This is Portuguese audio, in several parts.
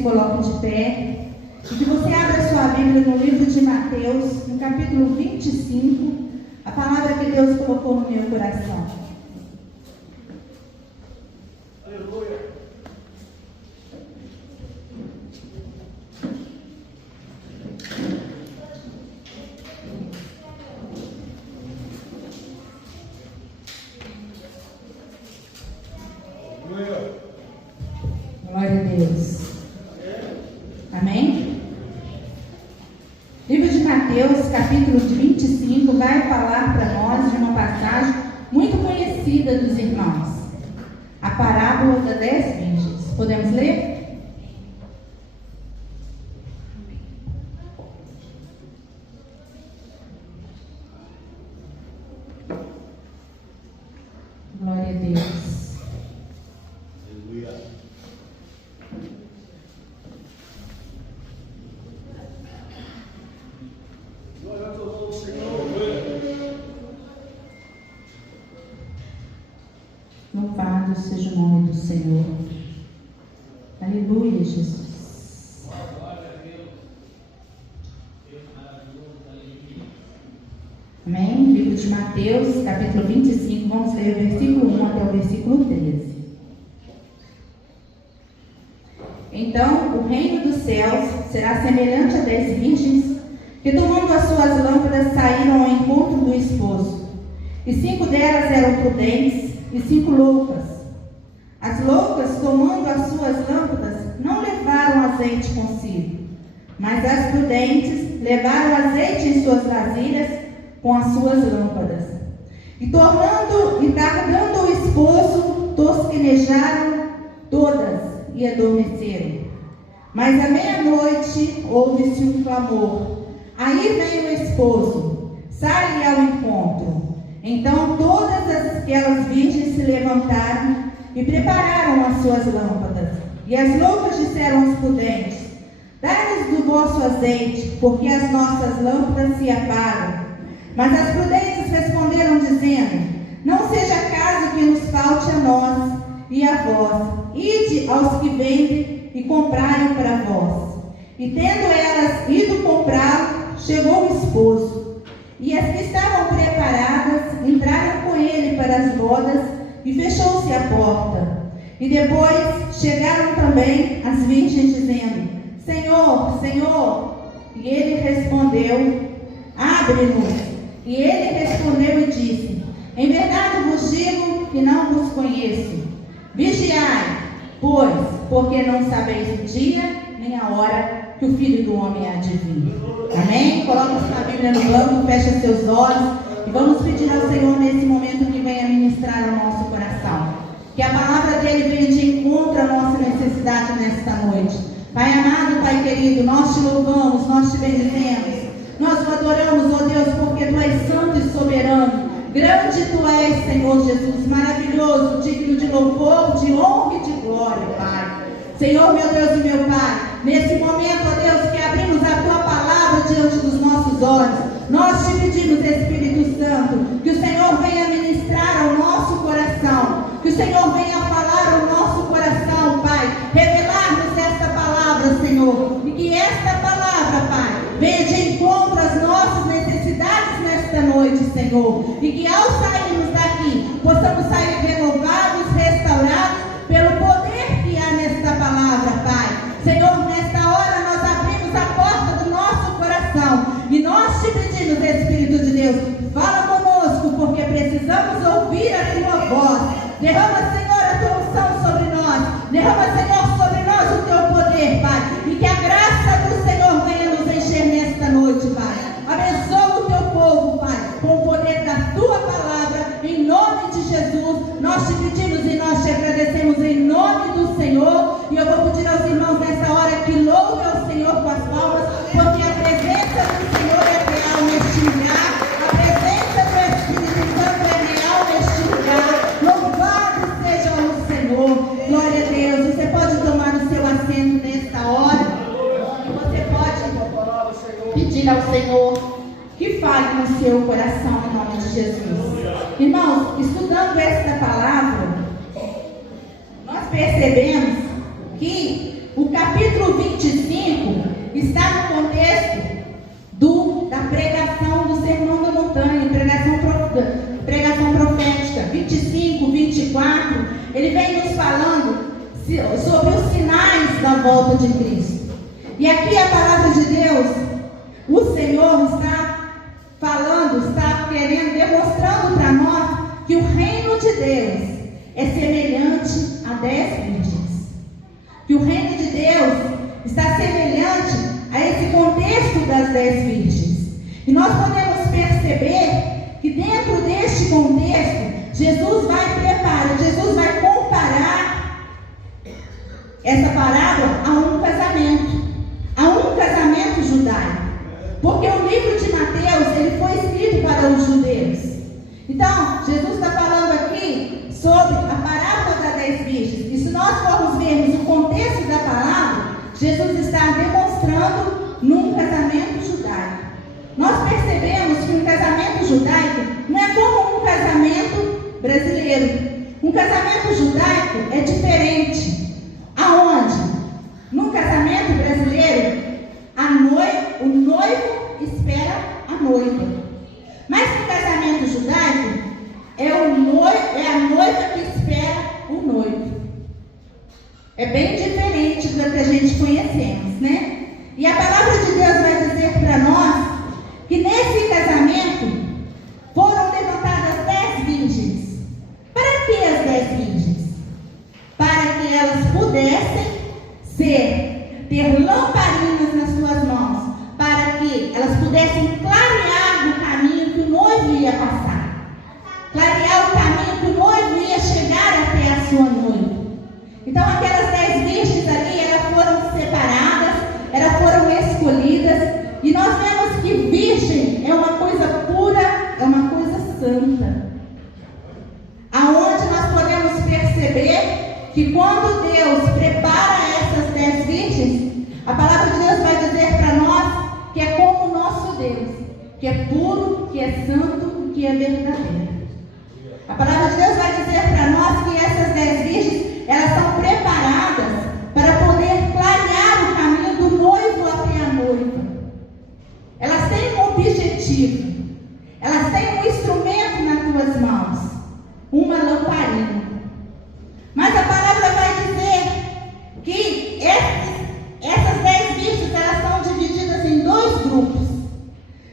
se coloque de pé e que você abra sua Bíblia no livro de Mateus, no capítulo 25, a palavra que Deus colocou no meu coração. Aleluia. Glória a Deus. Amém? Livro de Mateus, capítulo 25, vai falar para nós de uma passagem muito conhecida dos irmãos. A parábola das 10 virgens. Podemos ler? Glória a Deus. Aleluia. Glória a Deus, Senhor. Louvado seja o nome do Senhor. Aleluia, Jesus. Amém? Livro de Mateus, capítulo 25, vamos ler o versículo 1 até o versículo 13. Então, o reino dos céus será semelhante a 10 virgens que, tomando as suas lâmpadas, saíram ao encontro do esposo. E 5 delas eram prudentes e 5 loucas. As loucas, tomando as suas lâmpadas, não levaram azeite consigo, mas as prudentes levaram azeite em suas vasilhas com as suas lâmpadas. E tardando o esposo, tosquenejaram todas e adormeceram. Mas à meia-noite ouve-se um clamor: aí vem o esposo, sai-lhe ao encontro. Então todas aquelas virgens se levantaram e prepararam as suas lâmpadas. E as loucas disseram aos prudentes: dai-nos do vosso azeite, porque as nossas lâmpadas se apagam. Mas as prudentes responderam, dizendo: não seja caso que nos falte a nós e a vós. Ide aos que vendem e comprai para vós. E tendo elas ido comprar, chegou o esposo. E as que estavam preparadas entraram com ele para as bodas, e fechou-se a porta. E depois chegaram também as virgens, dizendo: Senhor, Senhor. E ele respondeu: abre-nos. E ele respondeu e disse: em verdade vos digo que não vos conheço. Vigiai, pois, porque não sabeis o dia nem a hora que o Filho do Homem há de vir. Amém? Coloque sua Bíblia no banco, feche seus olhos e vamos pedir ao Senhor nesse momento que venha ministrar ao nosso coração. Que a palavra dele venha de encontro à nossa necessidade nesta noite. Pai amado, Pai querido, nós te louvamos, nós te bendizemos. Nós o adoramos, ó Deus, porque tu és santo e soberano. Grande tu és, Senhor Jesus, maravilhoso, digno de louvor, de honra e de glória, Pai. Senhor, meu Deus e meu Pai, nesse momento, ó Deus, que abrimos a tua palavra diante dos nossos olhos, nós te pedimos, Espírito Santo, que o Senhor venha ministrar ao nosso coração, que o Senhor venha falar ao nosso coração, Pai, revelar-nos esta palavra, Senhor, e que esta palavra, Pai, venha de encontro às nossas necessidades nesta noite, Senhor, e que ao sairmos daqui, possamos sair renovados, restaurados, pelo poder que há nesta palavra, Pai. Senhor, nesta hora nós abrimos a porta do nosso coração, e nós te pedimos, Espírito de Deus, fala conosco, porque precisamos ouvir a tua voz. Derrama, Senhor, a tua unção sobre nós, derrama, Senhor, sobre nós o teu poder, Pai, e que a graça do Senhor venha nos encher nesta noite, Pai. Abençoa o teu povo, Pai, com o poder da tua palavra, em nome de Jesus. Nós te pedimos e nós te agradecemos em nome do Senhor. E eu vou pedir aos irmãos nessa hora que louvem ao Senhor com as palmas, porque a presença do Senhor é real neste lugar, a presença do Espírito Santo é real neste lugar. Louvado seja o Senhor. Glória a Deus. Você pode tomar o seu assento nesta hora. Você pode pedir ao Senhor que fale no seu coração em nome de Jesus. Irmãos, estudando esta palavra, nós percebemos que o capítulo capítulo 25 está no contexto da pregação do Sermão da Montanha, pregação profética. 25, 24, ele vem nos falando sobre os sinais da volta de Cristo. E aqui a palavra de Deus, o Senhor está falando, está querendo, demonstrando para nós que o reino de Deus é semelhante a 10 virgens. Que o reino de Deus está semelhante a esse contexto das 10 virgens. E nós podemos perceber que dentro deste contexto, Jesus vai comparar essa parábola a um casamento judaico. Porque o livro de Mateus, ele foi escrito para os judeus. Então, Jesus está falando aqui sobre a parábola das 10 virgens. E se nós formos vermos o contexto da palavra, Jesus está demonstrando num casamento judaico. Nós percebemos que um casamento judaico não é como um casamento brasileiro. Um casamento judaico é diferente. Aonde? No casamento brasileiro, o noivo espera a noiva. Mas no casamento judaico, é a noiva que espera o noivo. É bem diferente do que a gente conhecemos, né? E a palavra de Deus vai dizer para nós que nesse casamento foram levantadas 10 virgens. Para que as 10 virgens? Para que elas pudessem ter lamparinas nas suas mãos, para que elas pudessem clarear o caminho que o noivo ia passar, clarear o caminho que o noivo ia chegar até a sua noiva. Então aquelas 10 virgens ali, elas foram separadas, elas foram escolhidas, e nós vemos que virgem é uma coisa pura, é uma coisa santa, aonde nós podemos perceber que quando Deus prepara essas 10 virgens, a palavra de Deus vai dizer para nós que é como o nosso Deus, que é puro, que é santo e que é verdadeiro. A palavra de Deus vai dizer para nós que essas 10 virgens, elas são preparadas para poder clarear o caminho do noivo até a noiva. Elas têm um objetivo, elas têm um instrumento nas tuas mãos, uma lamparina. Mas a palavra vai dizer que essas 10 virgens, elas são divididas em 2 grupos.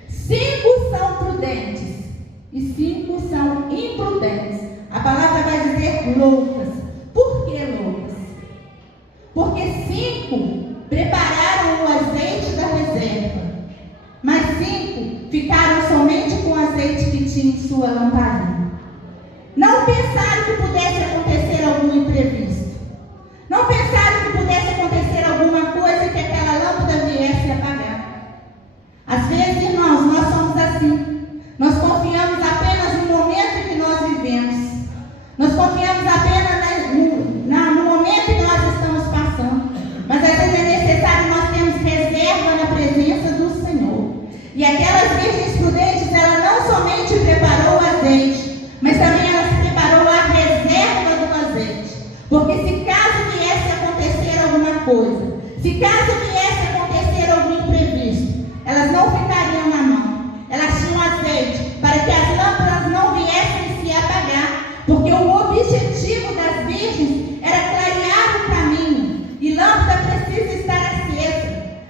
5 são prudentes e 5 são imprudentes. A palavra vai dizer loucas. Por que loucas? Porque 5 prepararam o azeite da reserva, mas 5 ficaram somente com o azeite que tinha em sua lamparina. Não pensaram que pudesse acontecer algum imprevisto. Não pensaram que pudesse acontecer alguma coisa que aquela lâmpada viesse a apagar. Às vezes, irmãos, nós somos assim. Nós confiamos apenas no momento que nós vivemos. Nós confiamos apenas no momento que nós estamos passando. Mas às vezes é necessário nós termos reserva na presença do Senhor. E aquelas virgens prudentes, ela não somente preparou o azeite, mas também ela preparou a reserva do azeite. Porque se caso viesse a acontecer alguma coisa, se caso viesse a acontecer algum imprevisto, elas não ficariam na mão. Elas tinham azeite para que as lâmpadas não viessem se apagar. Porque o objetivo das virgens era clarear o caminho. E lâmpada precisa estar acesa.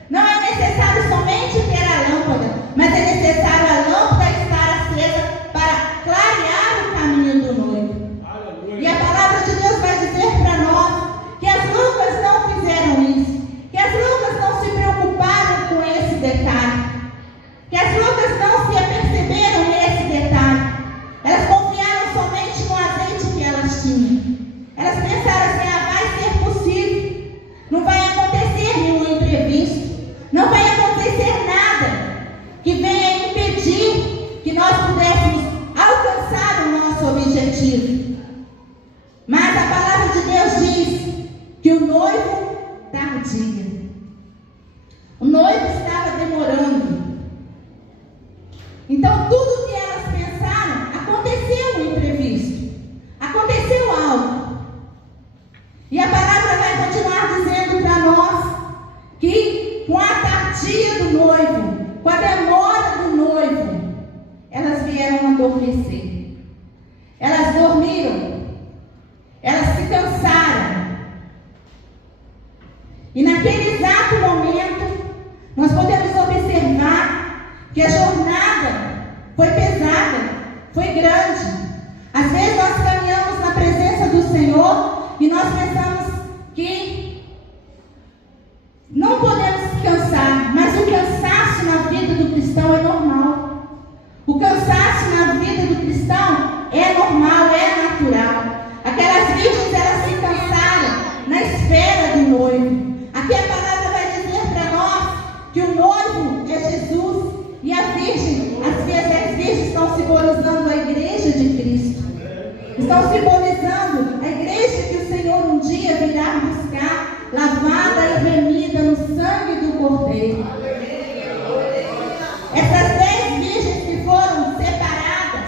Não é necessário somente ter a lâmpada, mas é necessário a lâmpada estar acesa para clarear o caminho do noivo. E a palavra de Deus vai dizer para nós que as loucas não fizeram isso, que as loucas não se preocuparam com esse detalhe, que as loucas não se aperceberam nesse detalhe. Elas confiaram somente no azeite que elas tinham. Elas pensaram assim: vai ser possível, não vai acontecer nenhum imprevisto, não vai acontecer nada que venha impedir que nós pudéssemos alcançar o nosso objetivo. Mas a palavra de Deus diz que o noivo tardia. O noivo estava demorando. Então tudo que elas pensaram, aconteceu um imprevisto. Aconteceu algo. E a palavra vai continuar dizendo para nós E naquele exato momento, nós podemos observar que a jornada foi pesada, foi grande. Às vezes nós caminhamos na presença do Senhor e nós pensamos que não podemos cansar, mas o cansaço na vida do cristão é normal. O cansaço na vida do cristão é normal, é natural. Aquelas virgens, elas se cansaram na espera do noivo. Aqui a palavra vai dizer para nós que o noivo é Jesus e a virgem, as 10 virgens estão simbolizando a igreja de Cristo. Estão simbolizando a igreja que o Senhor um dia virá buscar, lavada e remida no sangue do Cordeiro. Essas 10 virgens que foram separadas,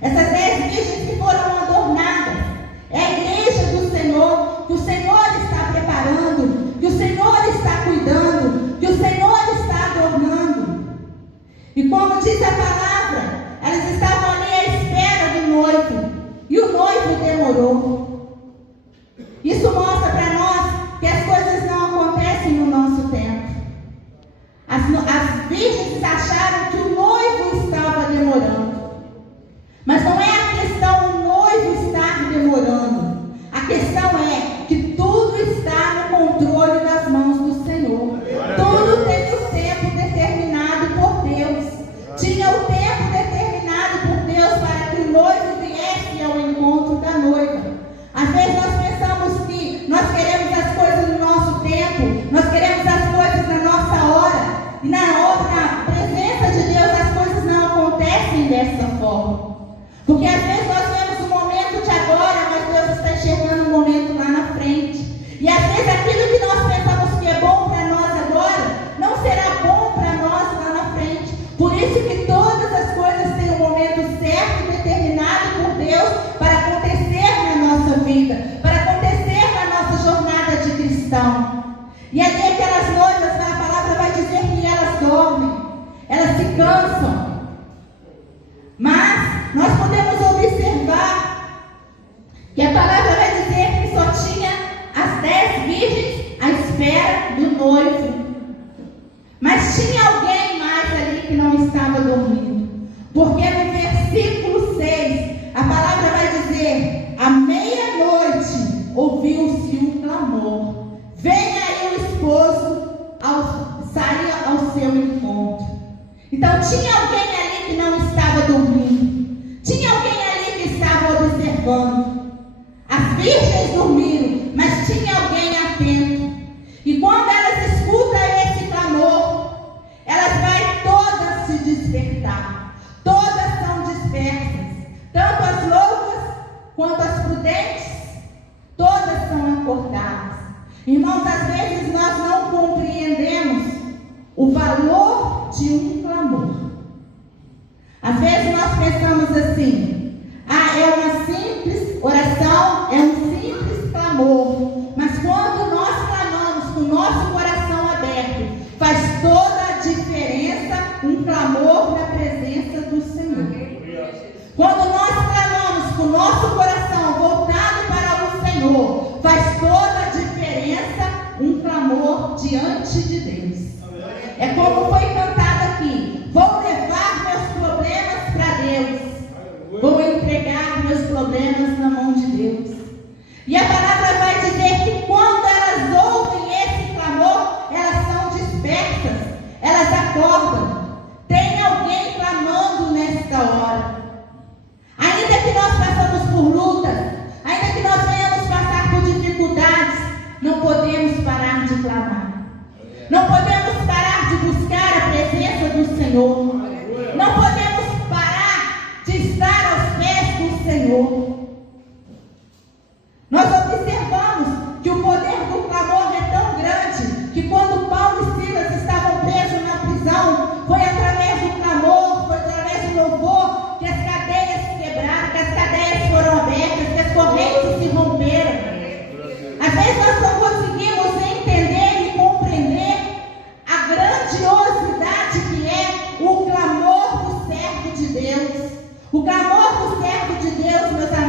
essas 10 virgens que foram adornadas, é a igreja do Senhor, que o Senhor está preparando, que o Senhor está cuidando, que o Senhor está adornando. E como diz a palavra, elas estavam ali à espera do noivo, e o noivo demorou. Isso mostra para nós que as coisas não acontecem no nosso tempo. As virgens acharam que o noivo estava demorando. Mas não é a questão o noivo estar demorando. A questão é que tudo está no controle das mãos do Senhor. Tudo tem o tempo determinado por Deus. Tinha o tempo determinado por Deus para que o noivo viesse ao encontro da noiva. Às vezes nós pensamos que nós queremos as coisas no nosso tempo, nós queremos as coisas na nossa hora. E na presença de Deus as coisas não acontecem dessa forma. Porque às vezes nós vemos o momento de agora, mas Deus está enxergando um momento lá na frente. E às vezes aquilo que nós pensamos que é bom para nós agora, não será bom para nós lá na frente. Por isso que todas as coisas têm um momento certo e determinado por Deus para acontecer na nossa vida, para acontecer na nossa jornada de cristão. E ali aquelas noivas, a palavra vai dizer que elas dormem, elas se cansam. Mas nós podemos observar que a palavra vai dizer que só tinha as 10 virgens à espera do noivo. Mas tinha alguém mais ali que não estava dormindo. Porque no versículo 6, a palavra vai dizer: à meia-noite ouviu-se um clamor. Venha aí o esposo sair ao seu encontro. Então tinha alguém ali que não estava dormindo. Tinha alguém ali que estava observando. As virgens dormiram, mas tinha alguém atento. E quando elas escutam esse clamor, elas vão todas se despertar. Todas são dispersas. Tanto as loucas quanto as prudentes, todas são acordadas. Irmãos, às vezes nós não compreendemos o valor de um clamor. Às vezes nós pensamos assim: é uma simples oração, é um simples clamor. Mas quando nós clamamos com o nosso coração aberto, faz toda a diferença um clamor na presença do Senhor. Quando nós clamamos com o nosso coração voltado para o Senhor, faz toda a diferença um clamor diante de Deus. É como foi cantado aqui: vou levar meus problemas para Deus, vou entregar meus problemas na mão de Deus. E a palavra vai dizer que quando elas ouvem esse clamor, elas são dispersas, elas acordam. Tem alguém clamando nesta hora. Ainda que nós passamos por lutas, ainda que nós venhamos passar por dificuldades, não podemos parar de clamar. Não podemos parar de buscar a presença do Senhor. Não podemos parar de estar aos pés do Senhor. Nós observamos que o poder do clamor é tão grande que quando Paulo e Silas estavam presos na prisão, foi através do clamor, foi através do louvor que as cadeias se quebraram, que as cadeias foram abertas, que as correntes se romperam. Às vezes nós não conseguimos entender e compreender a grandiosidade que é o clamor do servo de Deus. O clamor do servo de Deus, meus amigos,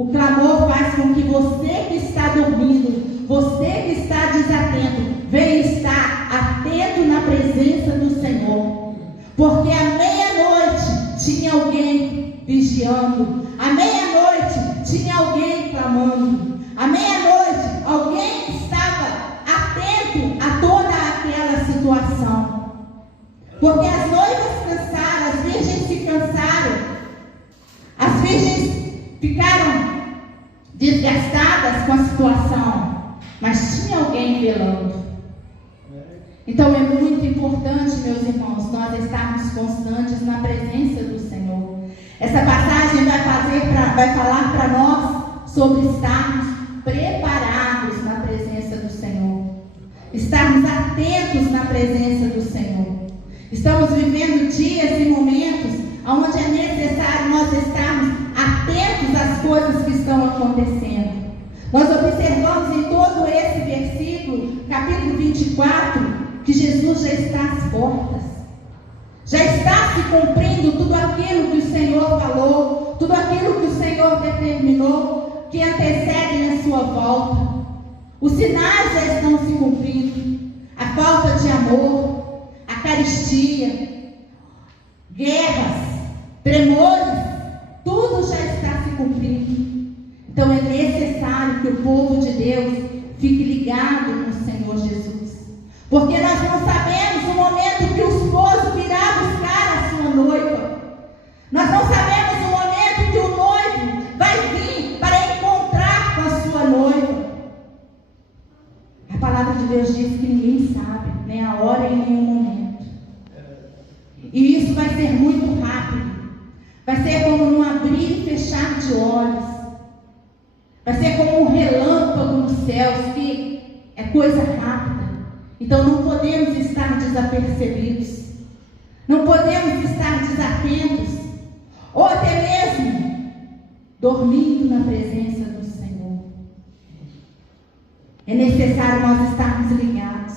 O clamor faz com que você que está dormindo, você que está desatento, venha estar atento na presença do Senhor. Porque à meia-noite tinha alguém vigiando. À meia-noite tinha alguém clamando. À meia-noite alguém estava atento a toda aquela situação. Porque as noivas cansaram, as virgens se cansaram, as virgens ficaram desgastadas com a situação, mas tinha alguém velando. Então é muito importante, meus irmãos, nós estarmos constantes na presença do Senhor. Essa passagem vai falar para nós sobre estarmos preparados na presença do Senhor, estarmos atentos na presença do Senhor. Estamos vivendo dias e momentos onde é necessário nós estarmos atentos às coisas que estão acontecendo. Nós observamos em todo esse versículo, capítulo 24, que Jesus já está às portas. Já está se cumprindo tudo aquilo que o Senhor falou, tudo aquilo que o Senhor determinou, que antecede na sua volta. Os sinais já estão se cumprindo. A falta de amor, a carestia, guerras, tremores, tudo já está se cumprindo. Então é necessário que o povo de Deus fique ligado no Senhor Jesus. Porque nós não sabemos o momento que o esposo virá buscar a sua noiva. Nós não sabemos o momento que o noivo vai vir para encontrar com a sua noiva. A palavra de Deus diz que ninguém sabe, nem a hora e nem o momento. E isso vai ser muito rápido. Vai ser como um abrir e fechar de olhos. Vai ser como um relâmpago nos céus, que é coisa rápida. Então não podemos estar desapercebidos. Não podemos estar desatentos. Ou até mesmo dormindo na presença do Senhor. É necessário nós estarmos ligados.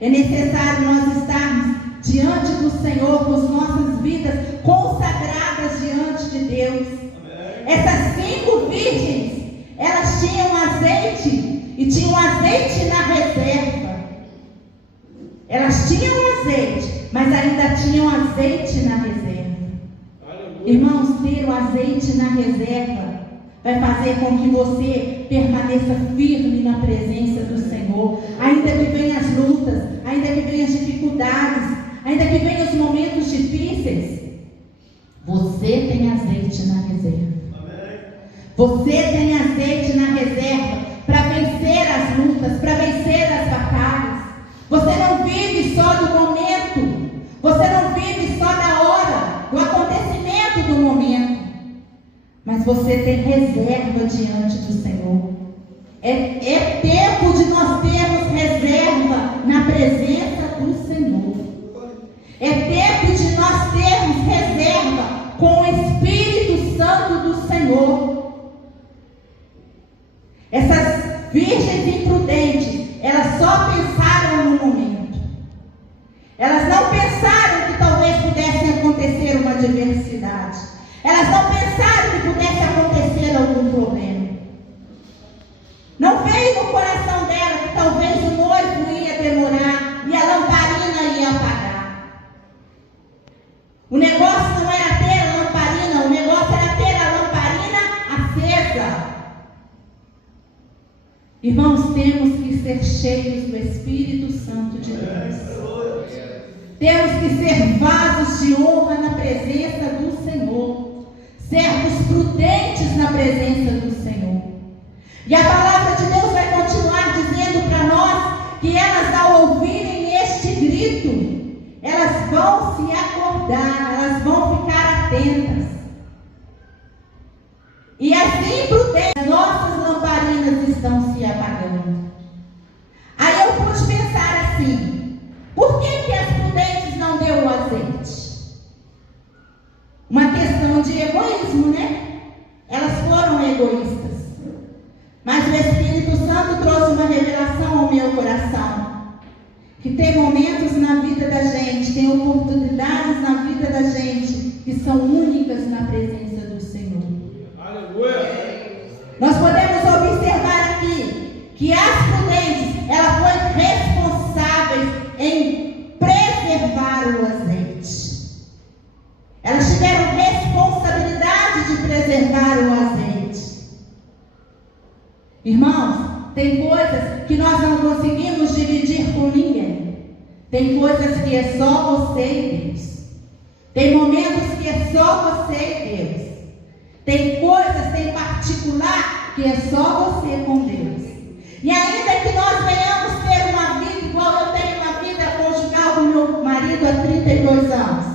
É necessário nós estarmos diante do Senhor, com as nossas vidas consagradas diante de Deus. Essas 5 virgens, elas tinham azeite e tinham azeite na reserva. Elas tinham azeite, mas ainda tinham azeite na reserva. Irmãos, ter o azeite na reserva vai fazer com que você permaneça firme na presença do Senhor. Ainda que venham as lutas, ainda que venham as dificuldades, ainda que venham os momentos difíceis, você tem azeite na reserva. Você tem azeite na reserva para vencer as lutas, para vencer as batalhas. Você não vive só do momento. Você não vive só da hora, do acontecimento do momento. Mas você tem reserva diante do Senhor. É tempo de nós termos reserva na presença do Senhor. É tempo de nós termos reserva com o Espírito Santo do Senhor. Essas virgens imprudentes, elas só pensaram no momento. Elas não pensaram que talvez pudesse acontecer uma adversidade. Elas não pensaram que pudesse acontecer algum problema. Não veio no coração dela que talvez o noivo ia demorar e a lamparina ia apagar. O negócio não era ter a lamparina, o negócio era ter a lamparina acesa. Irmãos, temos que ser cheios do Espírito Santo de Deus. Temos que ser vasos de honra na presença do Senhor. Servos prudentes na presença do Senhor. E a palavra de Deus vai continuar dizendo para nós que elas, ao ouvirem este grito, elas vão se acordar, elas vão ficar atentas. E assim, prudentes, nossas lamparinas estão se apagando. Aí eu pude pensar assim: por que as prudentes não deu o azeite? Uma questão de egoísmo, né? Elas foram egoístas. Mas o Espírito Santo trouxe uma revelação ao meu coração. Que tem momentos na vida da gente, tem oportunidades na vida da gente que são únicas na presença do Senhor. Aleluia! Irmãos, tem coisas que nós não conseguimos dividir com ninguém. Tem coisas que é só você e Deus. Tem momentos que é só você e Deus. Tem coisas, tem particular, que é só você com Deus. E ainda que nós venhamos ter uma vida igual eu tenho uma vida conjugal com meu marido há 32 anos.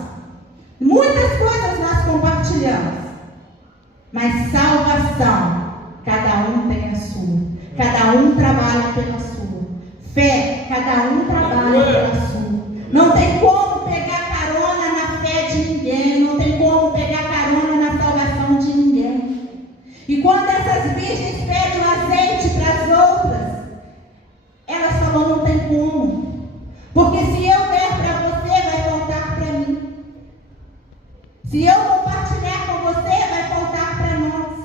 Muitas coisas nós compartilhamos. Mas salvação, cada um tem a sua. Cada um trabalha pela sua. Fé, cada um trabalha pela sua. Não tem como pegar carona na fé de ninguém. Não tem como pegar carona na salvação de ninguém. E quando essas virgens pedem o azeite para as outras, elas falam, não tem como. Porque se eu der para você, vai voltar para mim. Se eu compartilhar com você, vai voltar para nós.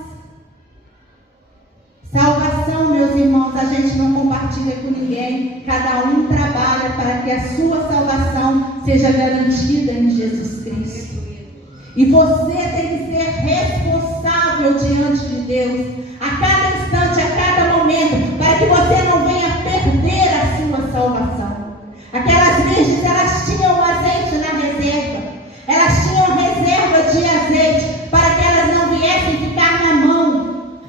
Salvação, meus irmãos, a gente não compartilha com ninguém. Cada um trabalha para que a sua salvação seja garantida em Jesus Cristo. E você tem que ser responsável diante de Deus, a cada instante, a cada momento, para que você não venha perder a sua salvação. Aquelas virgens, elas tinham o azeite na reserva. Elas tinham reserva de azeite para que elas não viessem ficar na mão.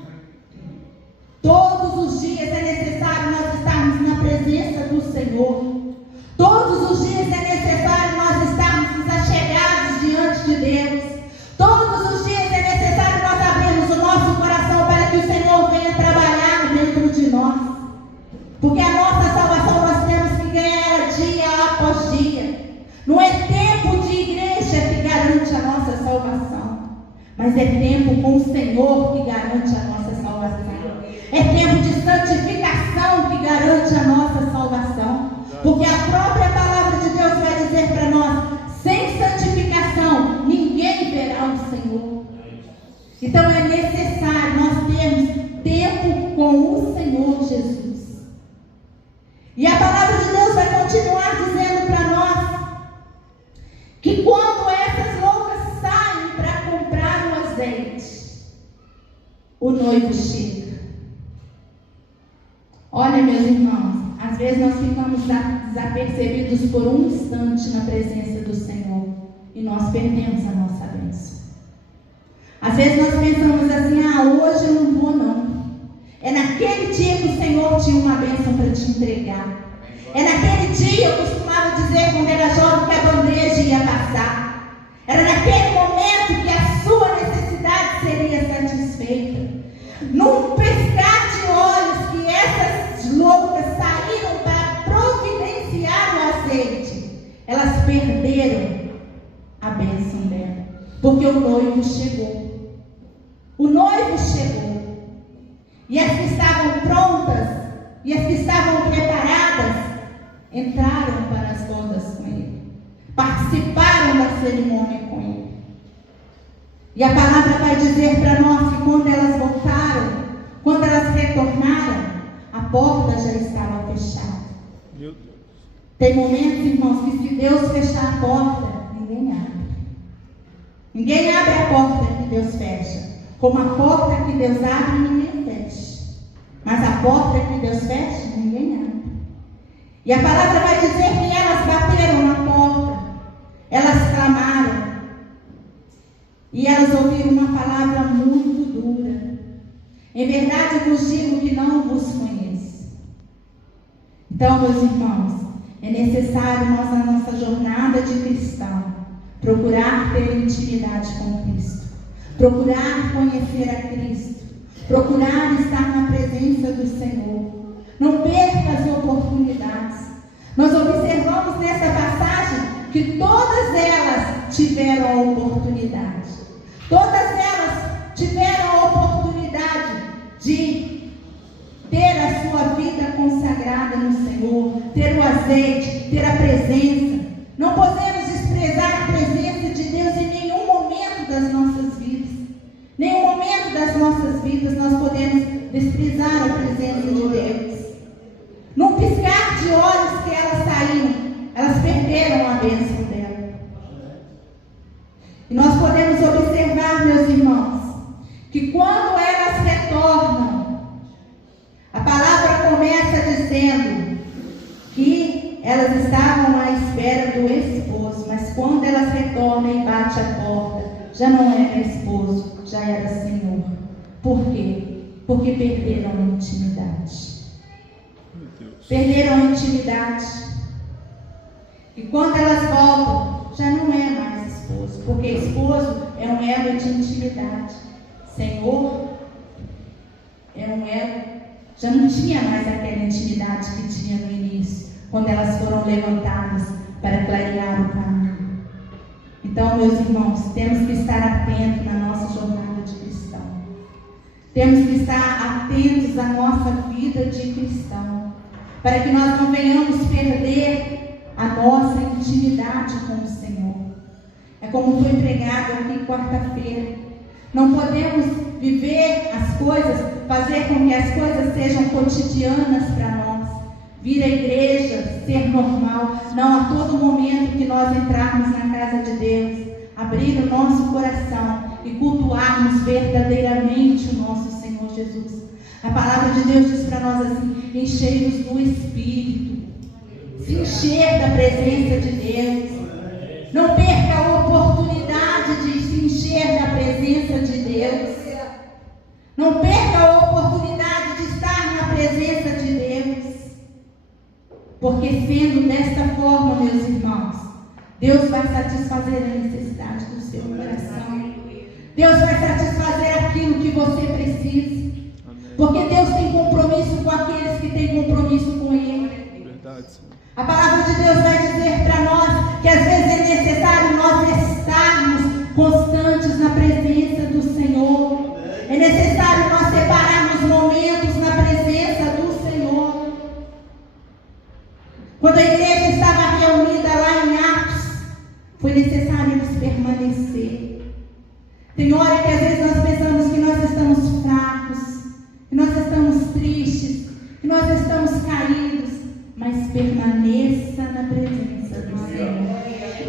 Todos os dias é necessário nós estarmos na presença do Senhor. Todos os dias é necessário nós estarmos achegados diante de Deus. Todos os dias é necessário nós abrirmos o nosso coração para que o Senhor venha trabalhar dentro de nós. Porque a nossa salvação nós temos que ganhar ela dia após dia. Não é tempo de igreja que garante a nossa salvação, mas é tempo com o Senhor que garante a nossa salvação. É tempo de santificação que garante a nossa salvação. Porque a própria palavra de Deus vai dizer para nós, sem santificação, ninguém verá o Senhor. Então é necessário nós termos tempo com o Senhor Jesus. E a palavra de Deus vai continuar dizendo para nós que quando essas loucas saem para comprar o azeite, o noivo chega. Olha, meus irmãos, às vezes nós ficamos desapercebidos por um instante na presença do Senhor e nós perdemos a nossa bênção. Às vezes nós pensamos assim, hoje eu não vou não. É naquele dia que o Senhor tinha uma bênção para te entregar. É naquele dia, eu costumava dizer quando era jovem, que a bandeja ia passar. Era naquele momento que a sua necessidade seria satisfeita. Num piscar de olhos que essas loucas saíram para providenciar o azeite, elas perderam a bênção dela. Porque o noivo chegou. O noivo chegou. E as que estavam prontas, e as que estavam preparadas, entraram para as bodas com ele, participaram da cerimônia com ele. E a palavra vai dizer para nós que quando elas voltaram, quando elas retornaram, a porta já estava fechada. Meu Deus. Tem momentos, irmãos, que se Deus fechar a porta, ninguém abre. Ninguém abre a porta que Deus fecha. Como a porta que Deus abre, ninguém fecha. Mas a porta que Deus fecha, ninguém abre. E a palavra vai dizer que elas bateram na porta, elas clamaram, e elas ouviram uma palavra muito dura. Em verdade eu vos digo que não vos conheço. Então, meus irmãos, é necessário nós, na nossa jornada de cristão, procurar ter intimidade com Cristo, procurar conhecer a Cristo, procurar estar na presença do Senhor. Não perca as oportunidades. Nós observamos nessa passagem que todas elas tiveram a oportunidade. Todas elas tiveram a oportunidade de ter a sua vida consagrada no Senhor, ter o azeite, ter a presença. Não podemos desprezar a presença de Deus em nenhum momento das nossas vidas. Nenhum momento das nossas vidas nós podemos desprezar a presença de Deus. Num piscar de olhos que elas saíram, elas perderam a bênção dela. E nós podemos observar, meus irmãos, que quando elas retornam, bate a porta já não era esposo, já era senhor. Por quê? Porque perderam a intimidade. Perderam a intimidade. E quando elas voltam, já não é mais esposo, porque esposo é um elo de intimidade. Senhor é um elo, já não tinha mais aquela intimidade que tinha no início, quando elas foram levantadas para clarear o caminho. Então, meus irmãos, temos que estar atentos na nossa jornada de cristão. Temos que estar atentos à nossa vida de cristão, para que nós não venhamos perder a nossa intimidade com o Senhor. É como foi pregado aqui quarta-feira. Não podemos viver as coisas, fazer com que as coisas sejam cotidianas para nós. Vir à igreja, ser normal, não a todo momento que nós entrarmos na casa de Deus, abrir o nosso coração e cultuarmos verdadeiramente o nosso Senhor Jesus. A palavra de Deus diz para nós assim: enchei-vos do Espírito, se encher da presença de Deus. Não perca a oportunidade de se encher da presença de Deus. Não perca a oportunidade de estar na presença de Deus. Porque sendo desta forma, meus irmãos, Deus vai satisfazer a necessidade do seu coração. Deus vai satisfazer aquilo que você precisa. Porque Deus tem compromisso com aqueles que têm compromisso com Ele. A palavra de Deus vai dizer para nós que às vezes é necessário nós estarmos constantes na presença do Senhor. É necessário nós separarmos momentos na presença do Senhor. Quando a igreja estava reunida lá em Atos, foi necessário eles permanecer. Tem hora que às vezes nós pensamos que nós estamos fracos, que nós estamos tristes, que nós estamos caídos, mas permaneça na presença do Senhor.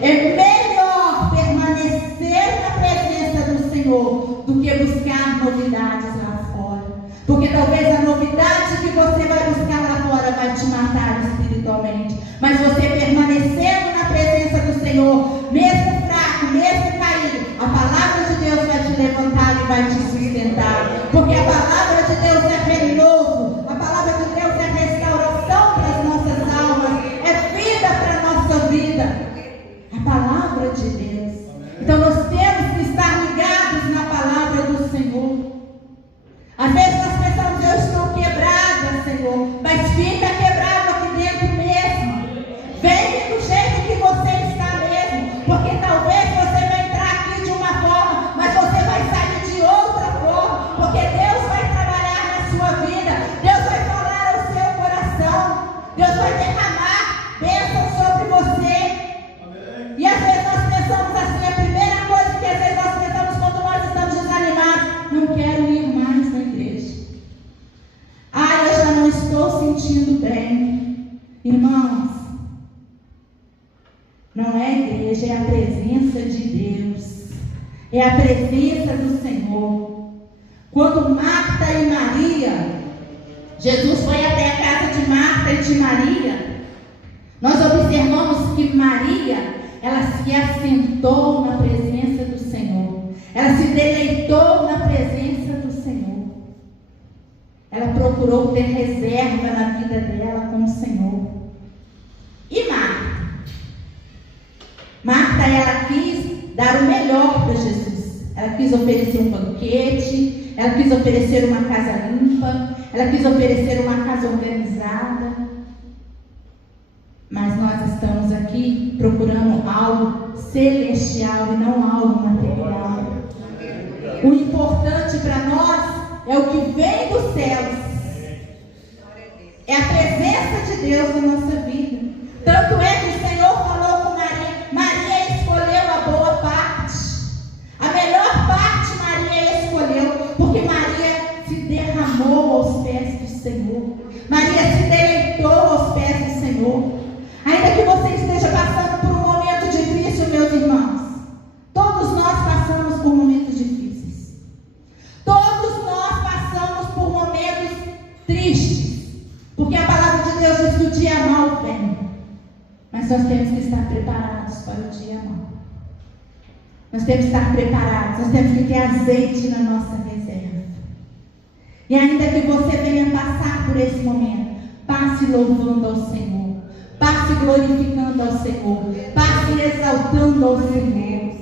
É melhor permanecer na presença do Senhor do que buscar novidades lá fora. Porque talvez a novidade que você vai buscar lá fora vai te matar espiritualmente. Mas você permanecendo na presença do Senhor, mesmo fraco, mesmo caído, a palavra de Deus vai te levantar e vai te sustentar. Porque a palavra de Deus é renovo, a palavra de Deus é restauração para as nossas almas, é vida para a nossa vida. A palavra de Deus. Então nós temos que estar ligados na palavra do Senhor. Às vezes nós pensamos: eu estou quebrada, Senhor, mas fica quebrado aqui dentro mesmo. Vem do jeito que você está mesmo, porque talvez você vai entrar aqui de uma forma, mas você vai sair de outra forma, porque Deus vai trabalhar na sua vida, Deus vai falar ao seu coração, Deus vai derramar bênção sobre você. Amém. E às vezes nós pensamos assim, a primeira coisa que às vezes nós pensamos quando nós estamos desanimados: não quero ir mais na igreja. Eu já não estou sentindo bem. Irmãos, não é a igreja, é a presença de Deus. É a presença do Senhor. Quando Marta e Maria, Jesus foi até a casa de Marta e de Maria, nós observamos que Maria, ela se assentou na presença do Senhor. Ela se deleitou na presença do Senhor. Ela procurou ter reserva na vida dela com o Senhor. E Marta, ela quis dar o melhor para Jesus. Ela quis oferecer um banquete, ela quis oferecer uma casa limpa, ela quis oferecer uma casa organizada. Mas nós estamos aqui procurando algo celestial e não algo material. O importante para nós é o que vem dos céus. É a presença de Deus na nossa vida. Tanto é que o Senhor falou com Maria. Maria escolheu a boa parte. A melhor parte Maria escolheu, porque Maria se derramou aos pés do Senhor. Maria se deleitou aos pés do Senhor. Ainda que você esteja passando por um momento difícil, meus irmãos, todos nós passamos por momentos difíceis. Todos nós passamos por momentos tristes, porque a palavra de Deus diz que o dia mau vem. Mas nós temos que estar preparados para o dia mau. Nós temos que estar preparados, nós temos que ter azeite na nossa reserva. E ainda que você venha passar por esse momento, passe louvando ao Senhor, passe glorificando ao Senhor, passe exaltando ao Senhor.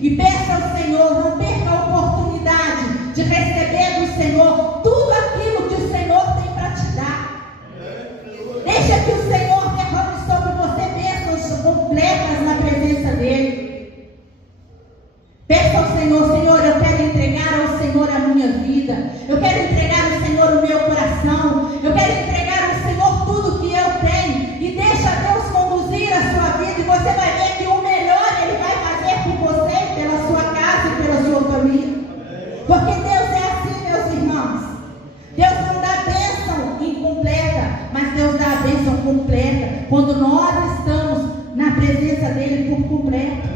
E peça ao Senhor, não perca a oportunidade de receber do Senhor tudo aquilo que o Senhor tem para te dar. Deixa que o Senhor derrame sobre você bênçãos completas na presença dEle. Peça ao Senhor, Senhor, eu quero entregar ao Senhor a minha vida. Eu quero entregar ao Senhor o meu coração. Eu quero entregar ao Senhor tudo que eu tenho. E deixa Deus conduzir a sua vida. E você vai ver que o melhor Ele vai fazer por você, pela sua casa e pela sua família. Porque Deus é assim, meus irmãos. Deus não dá bênção incompleta, mas Deus dá a bênção completa quando nós estamos na presença dEle por completo.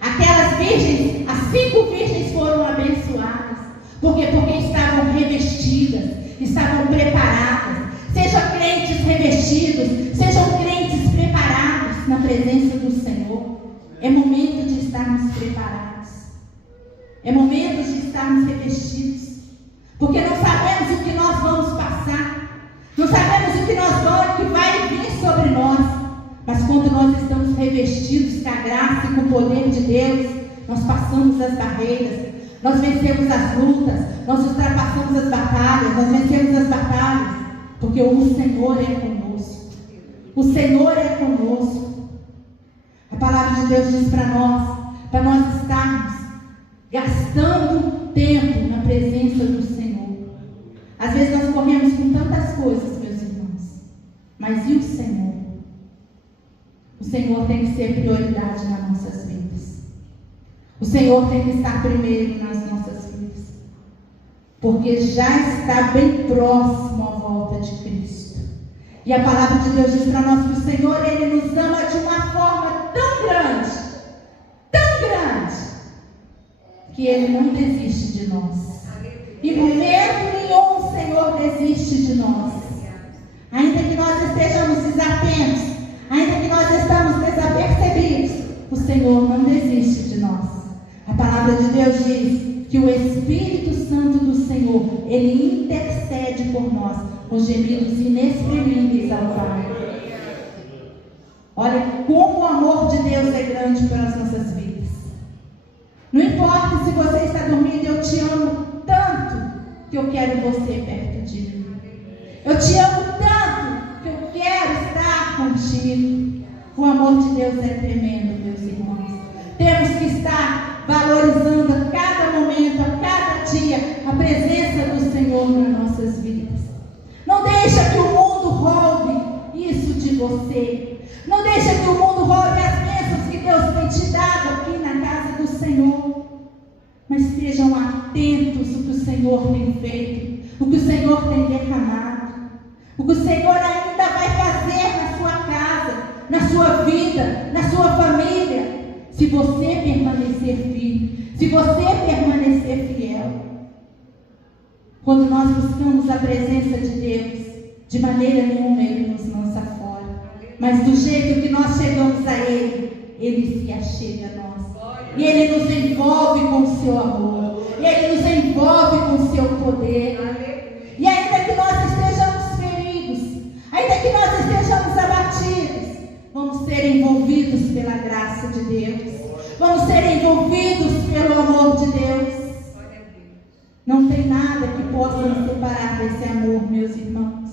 Aquelas virgens, as 5 virgens foram abençoadas. Por quê? Porque estavam revestidas, estavam preparadas. Sejam crentes revestidos, sejam crentes preparados na presença do Senhor. É momento de estarmos preparados. É momento de estarmos revestidos. Porque não sabemos o que nós vamos passar. Não sabemos o que que vai vir sobre nós. Mas quando nós estamos revestidos com a graça e com o poder de Deus, nós passamos as barreiras, nós vencemos as lutas, nós ultrapassamos as batalhas, nós vencemos as batalhas, porque o Senhor é conosco. O Senhor é conosco. A palavra de Deus diz para nós estarmos gastando tempo na presença do Senhor. Às vezes nós corremos com tantas coisas, meus irmãos, mas e o Senhor? O Senhor tem que ser prioridade nas nossas vidas. O Senhor tem que estar primeiro nas nossas vidas. Porque já está bem próximo a volta de Cristo. E a palavra de Deus diz para nós que o Senhor, Ele nos ama de uma forma tão grande, que Ele não desiste de nós. Em momento nenhum o Senhor desiste de nós. Ainda que nós estejamos desatentos, ainda que nós estamos desapercebidos, o Senhor não desiste de nós. A palavra de Deus diz que o Espírito Santo do Senhor, Ele intercede por nós com gemidos inexprimíveis ao Pai. Olha como o amor de Deus é grande pelas nossas vidas. Não importa se você está dormindo, eu te amo tanto que eu quero você perto de mim. Eu te amo tanto que eu quero estar contigo. O amor de Deus é tremendo, meus irmãos. Temos que estar valorizando a cada momento, a cada dia, a presença do Senhor nas nossas vidas. Não deixa que o mundo roube isso de você. Não deixa que o mundo roube as bênçãos que Deus tem te dado aqui na casa do Senhor. Mas estejam atentos ao que o Senhor tem feito, o que o Senhor tem derramado, o que o Senhor ainda vai fazer na sua casa, na sua vida, na sua família, se você permanecer firme, se você permanecer fiel. Quando nós buscamos a presença de Deus, de maneira nenhuma Ele nos lança fora, mas do jeito que nós chegamos a Ele, Ele se achega a nós, e Ele nos envolve com o seu amor, e Ele nos envolve com o seu poder. E ainda que nós estejamos feridos, ainda que nós estejamos abatidos, vamos ser envolvidos pela graça de Deus, vamos ser envolvidos pelo amor de Deus. Não tem nada que possa nos separar desse amor, meus irmãos.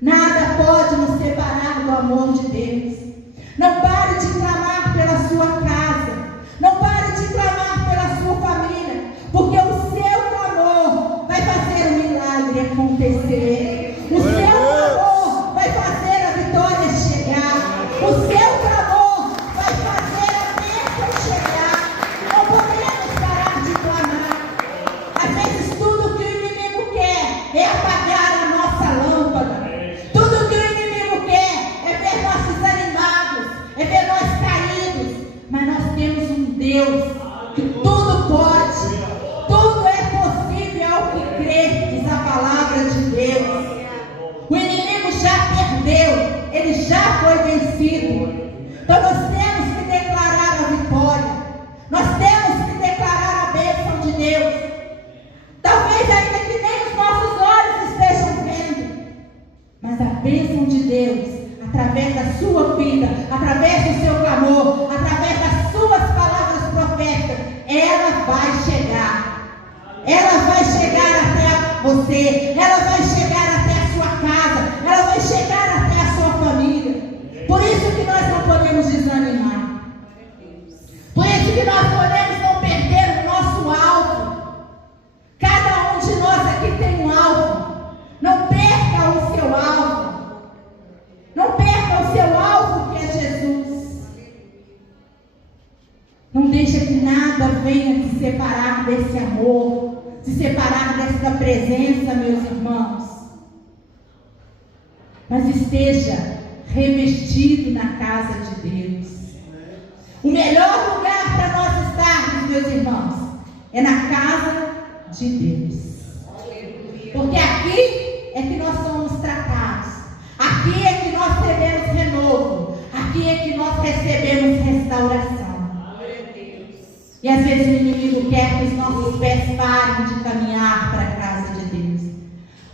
Nada pode nos separar do amor de Deus. Não pare de clamar pela sua casa, não pare de clamar pela sua família, porque o seu clamor vai fazer o milagre acontecer. O seu clamor vai fazer a vitória chegar. O seu clamor vai fazer a bênção chegar. Não podemos parar de clamar. Às vezes tudo que o inimigo quer é apagar a nossa lâmpada. Tudo que o inimigo quer é ver nós desanimados, é ver nós caídos. Mas nós temos um Deus que tudo pode, tudo é possível ao que crê, diz a palavra de Deus. O inimigo já perdeu, ele já foi vencido. Então nós temos que declarar a vitória. que nós podemos não perder o nosso alvo. Cada um de nós aqui tem um alvo. Não perca o seu alvo. Não perca o seu alvo, que é Jesus. Não deixa que nada venha te separar desse amor, te separar dessa presença, meus irmãos. Mas esteja revestido na casa de Deus. O melhor lugar para nós estarmos, meus irmãos, é na casa de Deus. Porque aqui é que nós somos tratados. Aqui é que nós recebemos renovo. Aqui é que nós recebemos restauração. E às vezes o inimigo quer que os nossos pés parem de caminhar para a casa de Deus.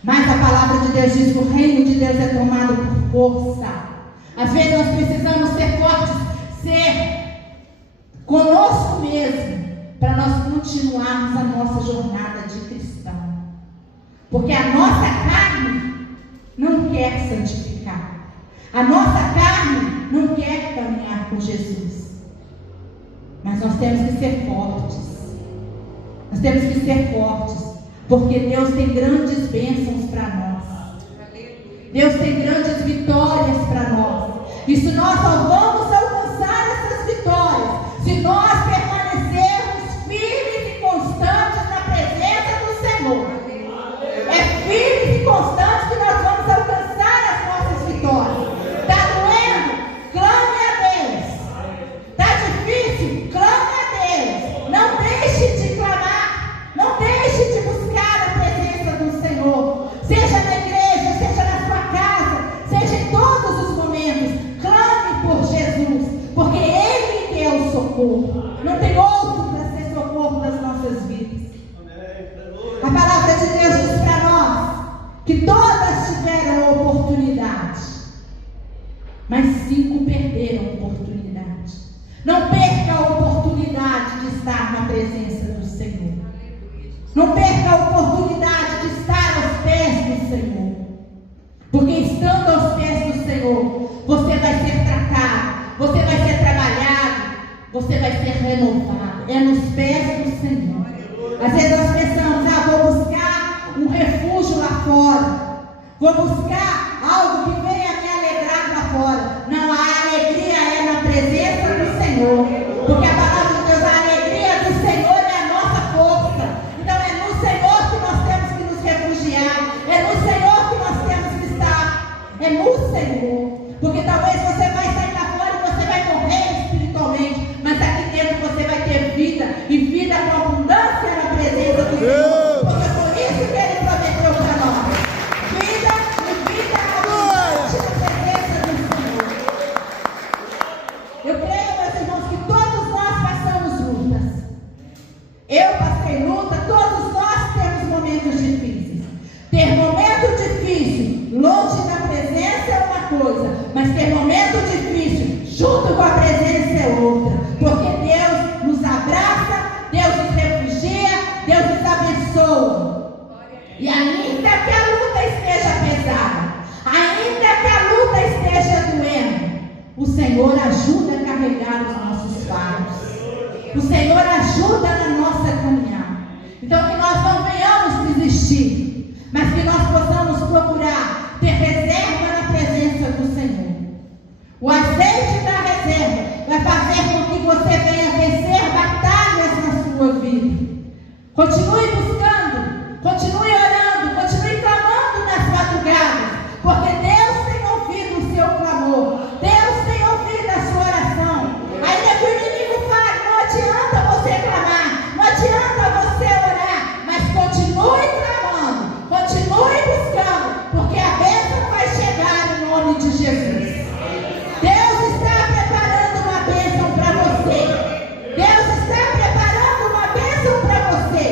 Mas a palavra de Deus diz que o reino de Deus é tomado por força. Às vezes nós precisamos ser fortes, ser conosco mesmo, para nós continuarmos a nossa jornada de cristão. Porque a nossa carne não quer santificar. A nossa carne não quer caminhar com Jesus. Mas nós temos que ser fortes. Nós temos que ser fortes. Porque Deus tem grandes bênçãos para nós. Deus tem grandes vitórias para nós. E se nós só vamos alcançar essas vitórias se nós permanecermos firmes e constantes na presença do Senhor. É firmes e constantes que nós vamos alcançar as nossas vitórias. Está doendo? Clame a Deus. Está difícil? Clame a Deus. Não deixe de clamar. Não deixe de buscar a presença do Senhor. Seja na igreja, seja na sua casa, seja em todos os momentos. Clame por Jesus. Porque Ele que é o socorro. Não tem outro para ser socorro das nossas vidas. A palavra de Deus diz para nós que todas tiveram a oportunidade, mas 5 perderam a oportunidade. Não perca a oportunidade de estar na presença do Senhor. Não perca a oportunidade de estar aos pés do Senhor. Porque estando aos pés do Senhor, você vai ser tratado, você vai ser trabalhado, você vai ser renovado. É nos pés do Senhor. Às vezes nós pensamos, vou buscar um refúgio lá fora. Vou buscar algo que venha me alegrar lá fora. Não, a alegria é na presença do Senhor. Porque a palavra de Deus, a alegria do Senhor é a nossa força. Então é no Senhor que nós temos que nos refugiar. É no Senhor que nós temos que estar. É no Senhor. Porque talvez você vai sair lá fora e você vai morrer espiritualmente. Mas aqui dentro você vai ter vida. E vida com abundância na presença do Senhor. Porque é por isso que Ele prometeu para nós. Vida e vida abundante na presença do Senhor. Eu creio, meus irmãos, que todos nós passamos lutas. Eu passei luta, todos nós temos momentos difíceis. Ter momento difícil longe da presença é uma coisa, mas ter momento difícil junto com a presença é outra. Porque Deus nos abraça, Deus nos refugia, Deus nos abençoa. E ainda que a luta esteja pesada, ainda que a luta esteja doendo, o Senhor ajuda a carregar os nossos fardos. O Senhor ajuda na nossa caminhada. Então que nós não venhamos desistir, mas que nós possamos procurar ter reserva na presença do Senhor. O azeite da reserva vai fazer com que você venha vencer batalhas na sua vida. Continue buscando, continue orando, continue clamando nas madrugadas, porque Deus tem ouvido o seu clamor, Deus tem ouvido a sua oração. Ainda que o inimigo fale, não adianta você clamar, não adianta você orar, mas continue clamando, continue buscando, porque a bênção vai chegar em nome de Jesus. Deus está preparando uma bênção para você. Deus está preparando uma bênção para você.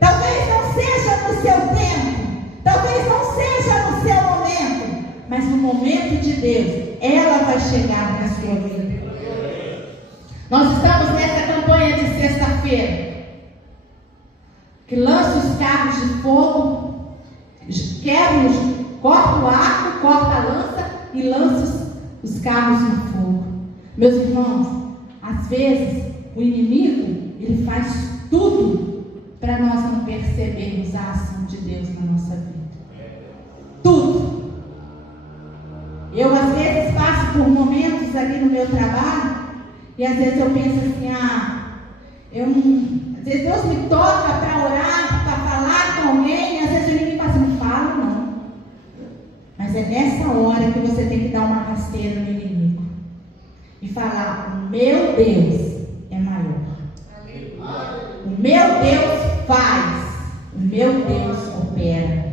Talvez não seja no seu tempo, talvez não seja no seu momento, mas no momento de Deus, ela vai chegar na sua vida. Nós estamos nessa campanha de sexta-feira, que lança os carros de fogo, quebra, corta o arco, corta a lança e lança os carros no fogo. Meus irmãos, às vezes o inimigo, ele faz tudo para nós não percebermos a ação de Deus na nossa vida. Tudo. Eu às vezes passo por momentos ali no meu trabalho e às vezes eu penso assim, às vezes Deus me toca para orar, para falar com alguém, e às vezes o inimigo fala assim, não fala não. Mas é nessa hora que você tem que dar uma rasteira no inimigo e falar, o meu Deus é maior. O meu Deus faz, o meu Deus opera.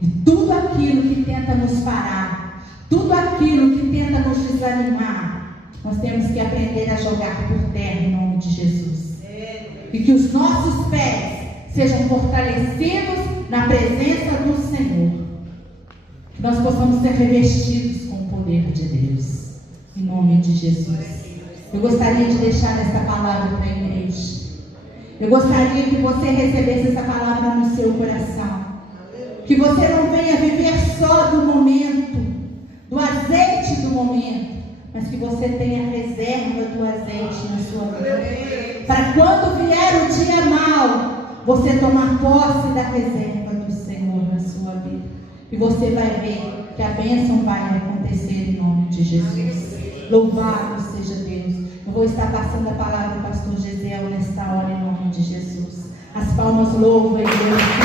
E tudo aquilo que tenta nos parar, tudo aquilo que tenta nos desanimar, nós temos que aprender a jogar por terra em nome de Jesus. E que os nossos pés sejam fortalecidos na presença do Senhor. Que nós possamos ser revestidos com o poder de Deus. Em nome de Jesus. Eu gostaria de deixar essa palavra para a igreja. Eu gostaria que você recebesse essa palavra no seu coração. Que você não venha viver só do momento, do azeite do momento, mas que você tenha reserva do azeite na sua vida. Para quando vier o dia mau, você tomar posse da reserva do Senhor na sua vida. E você vai ver que a bênção vai acontecer em nome de Jesus. Louvado seja Deus. Eu vou estar passando a palavra ao pastor Gesiel nesta hora em nome de Jesus. As palmas louvam a Deus.